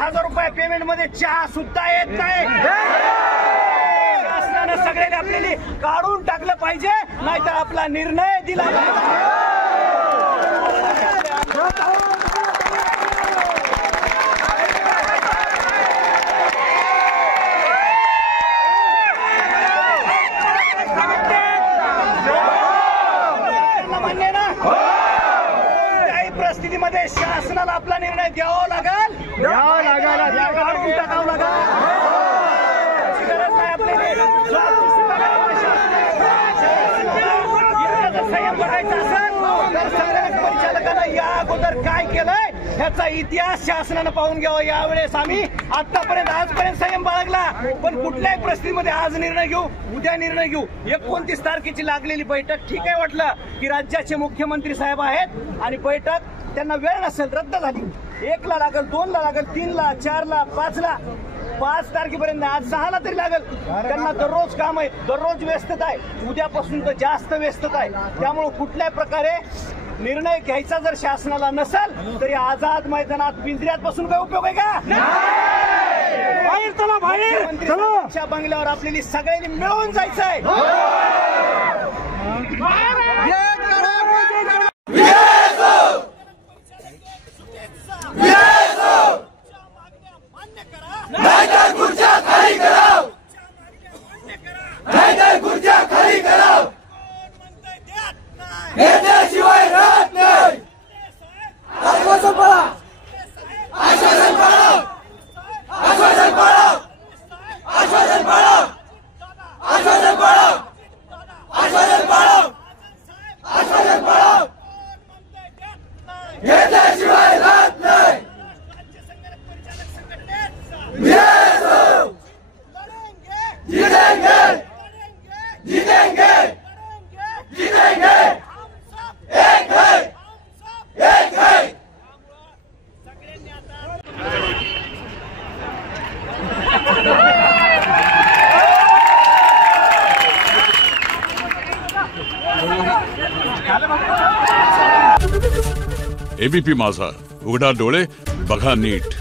7,000 रुपये पेमेंट मध्ये चहा सुद्धा येत नाही। शासनानं सगळ्यांनी आपल्याला काढून टाकलं पाहिजे, नाहीतर आपला निर्णय दिला परिस्थितीमध्ये शासनाला आपला निर्णय द्यावा लागेल, काढून टाकावं लागेल। गरज नाही आपल्याला संयम बघायचा असेल तर संगणक परिचालकांना या अगोदर काय केलंय ह्याचा इतिहास शासनानं पाहून घ्यावा। यावेळेस आम्ही आजपर्यंत संयम बाळगला, पण कुठल्याही परिस्थितीमध्ये आज निर्णय घेऊ, उद्या निर्णय घेऊ। 29 तारखेची लागलेली बैठक ठीक आहे वाटलं की राज्याचे मुख्यमंत्री साहेब आहेत आणि बैठक त्यांना वेळ नसेल रद्द झाली। 1 ला लागल, 2 ला लागल, 3 ला, 4 ला, 5 ला, 5 तारखेपर्यंत, आज 6 ला तरी लागल। त्यांना दररोज काम आहे, दररोज व्यस्तता आहे, उद्यापासून तर जास्त व्यस्तता आहे। त्यामुळे कुठल्याही प्रकारे निर्णय घ्यायचा जर शासनाला नसेल तरी आझाद मैदानात पिंजऱ्यात बसून काय उपयोग आहे का? बाहेर चला, बाहेर बंगल्यावर आपल्याला सगळ्यांनी मिळून जायचंय। एबीपी माझा, उघडा डोळे बघा नीट।